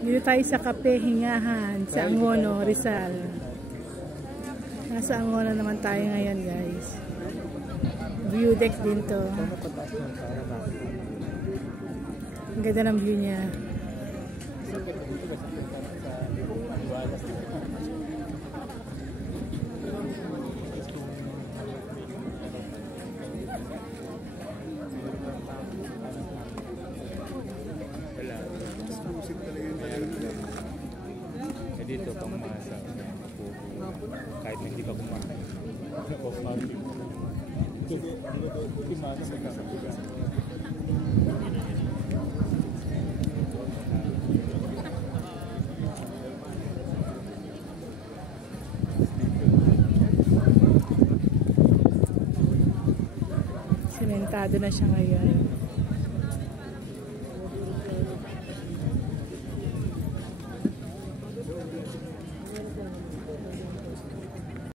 Dito tayo sa Kape Hingahan sa Angono, Rizal. Nasa Angono naman tayo ngayon, guys. View deck din to. Ang ganda ng view niya. Dito pang masa kahit hindi ka kumain. Sementado na siya ngayon.